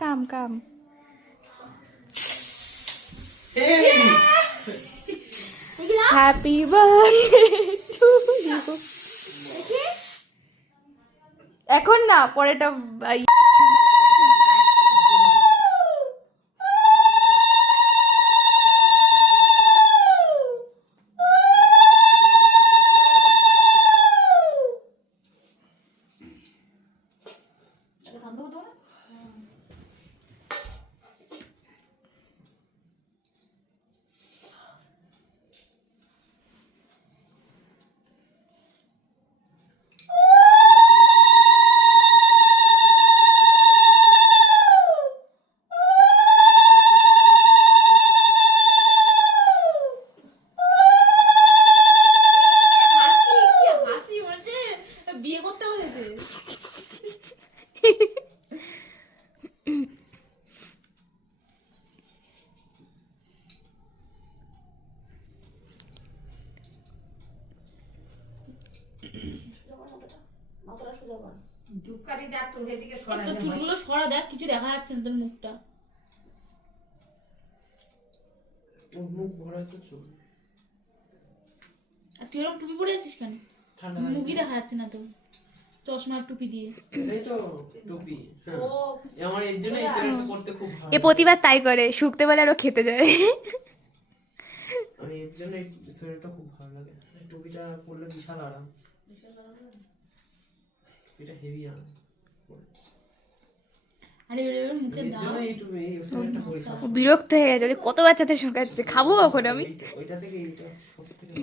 Come happy birthday to you. এখন না, পরেটা বিয়ে করতে বলেছে। চুলগুলো সরা দেখ, কিছু দেখা যাচ্ছে না তোর মুখটা। মুখ ভরা তো চুল। আর তুই এরকম টুপি পরে আছিস কেন? মুখই দেখা যাচ্ছে না তো, চশমা টুপি দিয়ে। এই তো টুপি। আমার এর জন্য এই শাড়িটা পরতে খুব ভালো। এ প্রতিবার তাই করে, শুকতে বলে আরো খেতে যায়। আমি এর জন্য এই শাড়িটা খুব ভালো লাগে। এই টুপিটা পরলে বিশাল আরাম। এটা হেভি আরাম। আরে ওর মুখে এর দাও। জন্য এই টুপি এই শাড়িটা পরি। বিরক্ত হয়ে গেছে, কত বাচ্চাদের শোকাচ্ছে, খাবো কখন আমি? ওইটা থেকে এইটা সবথেকে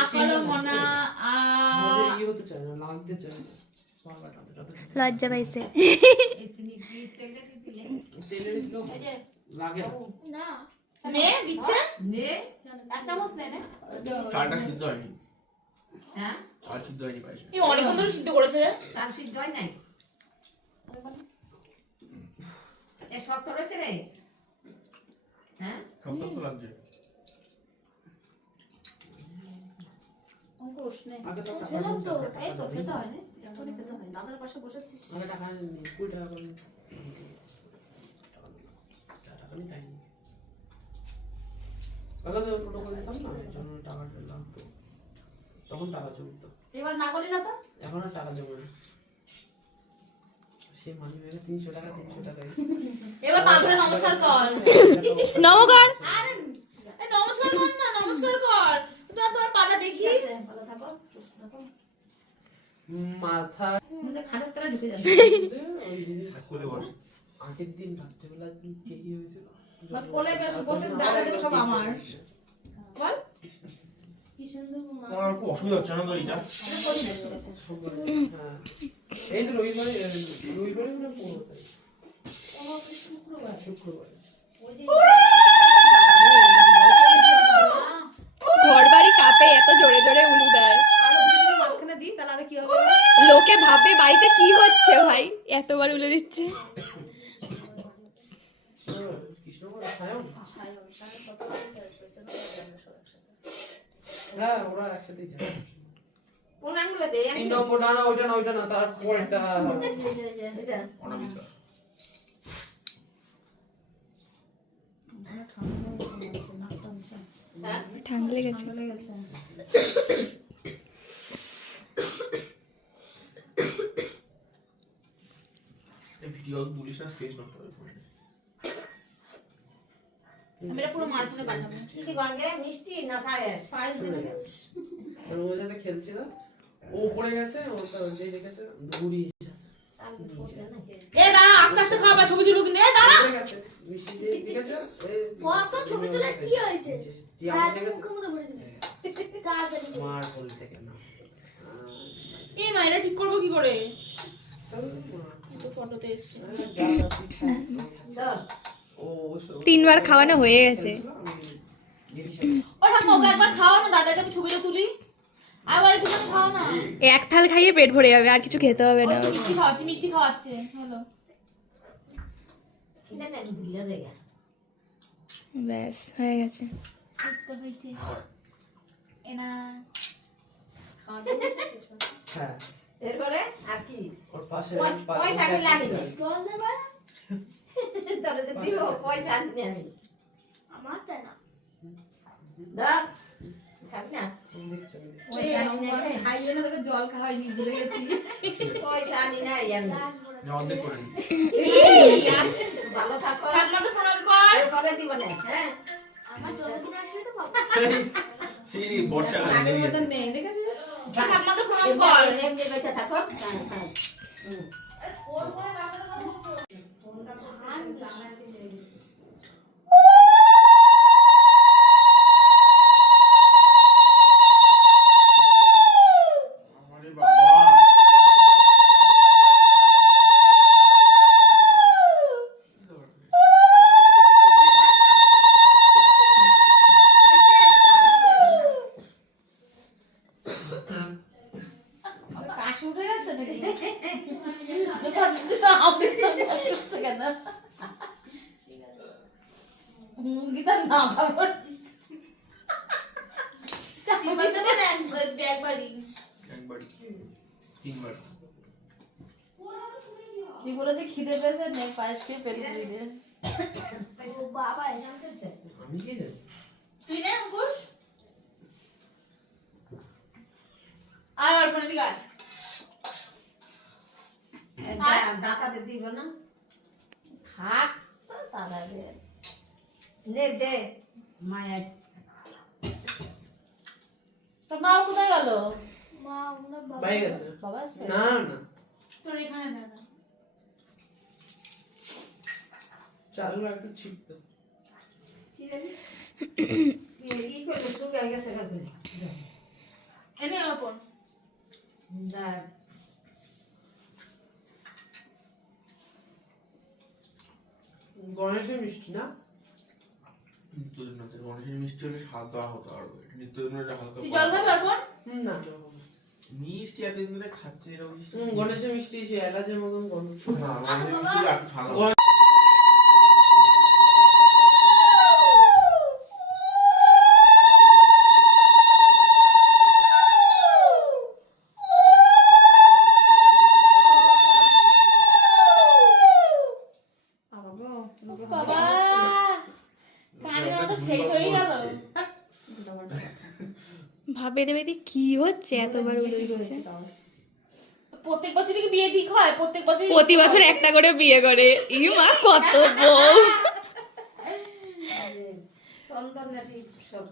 আকারো মনা সমাজে ইয়ে হতে চায় না, লাগতে চায় না। লজ্জা পাইছে। তেলের দিলেও লাগে না। নে দিচ্ছে নে এক চামচ নে নে। চালটা সিদ্ধ হয়নি। হ্যাঁ চাল সিদ্ধ হয়নি পায়েছে। এই অনেকক্ষণ ধরে সিদ্ধ করেছে রে। চাল সিদ্ধ হয় নাই। এ শক্ত রয়েছে রে। হ্যাঁ শক্ত তো লাগছে। অঙ্কুশ নে। আগে তো টাকা খেলাম তো, দিতাম, এই তো টাকা খেতে দিতাম। হয় না, এখনই খেতে হয়। দাদার পাশে বসেছিস। আগে টাকা নেই, 20 টাকা করে টাকা নেই, তাই নেই। আগে তো টোটো করে দিতাম না, এই জন্য টাকাটা লাগতো। তখন টাকা জমতো। এবার না করলি না তো? এখন আর টাকা জমে না। সে মানি ব্যাগে 300 টাকা 300 টাকায়। এবার পা ধরে নমস্কার কর। নমস্কার। আরে এই নমস্কার কর না, নমস্কার কর। তোমার পাটা দেখি। ঠিক আছে, ভালো থাকো, সুস্থ থাকো। মাথা মুঝে খাটের তলায় ঢুকে যাবে। ওই দিন হাত করে বস। আগের দিন রাত্রেবেলা কি হয়েছিল? বাট কোলে বেশ বসে দাদা দেবে সব আমার। বল কি সুন্দর মা। আমার খুব অসুবিধা হচ্ছে না তো এইটা। এটা করি না সরে। হ্যাঁ। এই তো রবিবারে মানে 15 তারিখ। আমার শুক্রবার। শুক্রবার। ওই যে ঘর বাড়ি কাঁপে, এত জোরে জোরে উলু দেয়। আরো যদি মাঝখানে দিই তাহলে আর কি হবে? লোকে ভাবে বাড়িতে কি হচ্ছে ভাই, এতবার উলু দিচ্ছে। কৃষ্ণগড় সায়ন? সায়ন কত বছর বয়স? হ্যাঁ, ওরা একসাথেই যায়। কোন আঙ্গুলে দে? 3 নম্বর না না ওইটা না তারপরেরটা এটা অনামিকা। ঠান্ডা লেগেছে। এই ভিডিও তুলিস না, স্পেস নষ্ট হবে ফোনে। আমি এটা পুরো মার ফোনে পাঠাবো। কি কি বানগে মিষ্টি না পায়েস? পায়েস দিয়ে দেবো। আর ওর সাথে খেলছিল, ও পড়ে গেছে, ওটা যেই দেখেছে দৌড়িয়ে এসেছে। এ দাঁড়া, আস্তে আস্তে খাওয়া, ছবি তুলবো কিন্তু। এ দাঁড়া। পড়ে গেছে, মিষ্টি দিয়ে দেখেছে, কত ছবি তোলা কি হয়েছে? জিয়া হ্যাঁ, পড়ে গেছে, মুখের মধ্যে ভরে দিবি। তাড়াতাড়ি করে। মার কোল থেকে না। এই মা, এটা ঠিক করবো কি করে? তো ফটোতে এসছে। ও 3 বার খাওয়ানো হয়ে গেছে। ও ঠাম্মা, ওকে একবার খাওয়া না, দাদাকে আমি ছবিটা তুলি। আবার একটু খাওয়া না। এক থাল খাইয়ে পেট ভরে যাবে, আর কিছু খেতে হবে না। ওই মিষ্টি খাওয়াচ্ছি, মিষ্টি খাওয়াচ্ছে। হ্যালো। এটা না ভুলে যায়। ব্যাস হয়ে গেছে। এই তো হয়েছে। এনা খাওয়া দাওয়া হ্যাঁ, এরপরে আর কি? ওর পাশে পয়সা কি লাগে? জল দেবা? দিব পয়সা আনতে আমি আমার চাই না দাও খাবি না দেখছি আমি। খাইয়ে না তোকে জল খাওয়াইনি ভুলে গেছি পয়সা আনি নাই আমি লাশ বলে না, অর্ধেক করে নি। ভালো থাকো ঠাকুমাকে প্রণাম কর। করে দিব না হ্যাঁ আমার জন্মদিন আসলে তো পাবো সেই বর্ষাকালে আগের বেরিয়ে মতন নেই দেখেছিস ঠাকুমাকে প্রণাম কর। এমনি বেঁচে থাকো ফোন করে কার সাথে কথা বলছো আরে বাবা কাশি উঠে গেছে নাকি আমি তো করছে কেন গীতা না বাবা তিনবার দেবে না একবারই? একবারই তিনবার তুই বলেছে খিদে পেয়েছে নেই পায়েস খেয়ে পেট ভরে দে ও বাবা এখান থেকে আমি কি জানি? তুই নে অঙ্কুশ। আয় অর্পণ এদিকে আয়। দাঁতাতে দিব না থাক তো তারা নে দে মায়া তো নাও কোথায় গেল মা ওনার বাবা বাইরে গেছে। বাবা এসছে? না না তোর এখানে দেখা। চালু একটু ছিপতে। কি জানি? কি করে শুয়ে গেছে কাকু এনে অর্পণ। দেখ গণেশের মিষ্টি না? নিত্যদিনের গণেশের মিষ্টি হলে স্বাদ দেওয়া হতো আরো নিত্যদিনের হালকা তুই জল খাবি অর্পণ? না মিষ্টি এতদিন ধরে খাচ্ছে এরকম মিষ্টি গণেশের মিষ্টি সে এলাচের মতন গন্ধ। না গণেশের মিষ্টি একটু সাদা গণেশ- বাবা কানে তো শেষ হয়ে গেল। ভাবে দেবে যে কি হচ্ছে এতবার উদয় হচ্ছে প্রত্যেক বছরই কি বিয়ে ঠিক হয়? প্রত্যেক বছর প্রতি বছর একটা করে বিয়ে করে ই মা কত বউ সন্তান নাকি সব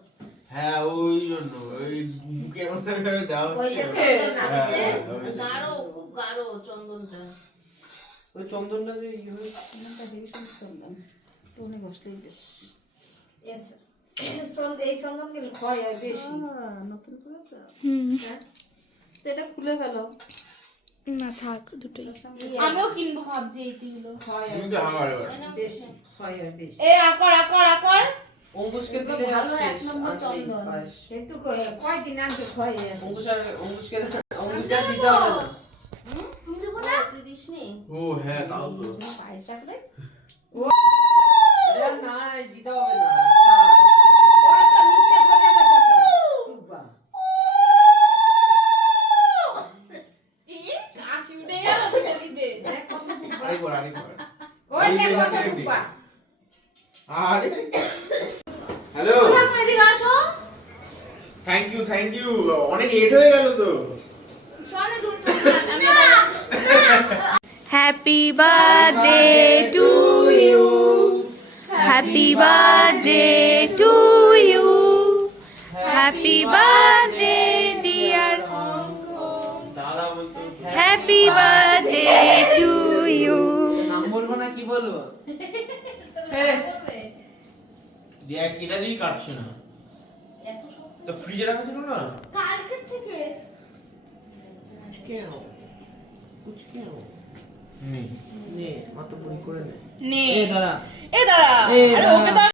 হ্যাঁ ওই জন্য ওই বুকের মধ্যে ভেবে দেওয়া হচ্ছে ওইটা চন্দন না, হ্যাঁ, ওই যে ওই যে। গাঢ়, খুব গাঢ় চন্দনটা। ওই চন্দনটা যে ইয়ে হয়ে- চন্দনটা হেবি সুন্দর চন্দন। টনে ঘষলেই বেশ। এই চন্দনগুলো ক্ষয় হয় বেশি। নতুন করেছো? হুম হ্যাঁ? তো এটা খুলে ফেলো। না থাক দুটোই আমিও কিনবো ভাবছি এইগুলো। ক্ষয় হয় তুমি তো আমার এবার বেশি, ক্ষয় হয় বেশি। এ আকর আকর আকর। অঙ্কুশকে এগুলো দিলে ভালো আর এক শেষ, নম্বর আর নেই চন্দন। পায়েস। কিন্তু কয়দিন আনতে ক্ষয় হয়ে আছে। অঙ্কুশকে অঙ্কুশকে আর দিতে হবে না। তুমি দেবো না তুই দিসনি? ও হ্যাঁ তাও তো পায়েস রাখলে? আরে আর নাই, দিতে হবে না। থাক। ওই তো নিচে পড়ে গেছে তো। টুকবা। ই কাশি উঠে গেল তোকে দিতে। দেখ কত টুকবা। আরেকবার ওই দেখ কত টুকবা। আরে হ্যালো ঠাকুমা এদিকে আসো। থ্যাংক ইউ অনেক লেট হয়ে গেল তো শোনে ঢুকতে আমি happy birthday to you happy birthday to you happy birthday dear দাদা বলতো হ্যাপি বার্থডে টু ইউ নাম বলবো না কি বলবো? হ্যাঁ দেখ এটা দিয়ে কাটছে না তো ফ্রিজে রাখা ছিল না কালকের থেকে কেন কুছ কেন নেই নে মাথা বুড়ি করে নে নে এ দাঁড়া এ দাদা এ আরে দাদা। ওকে তো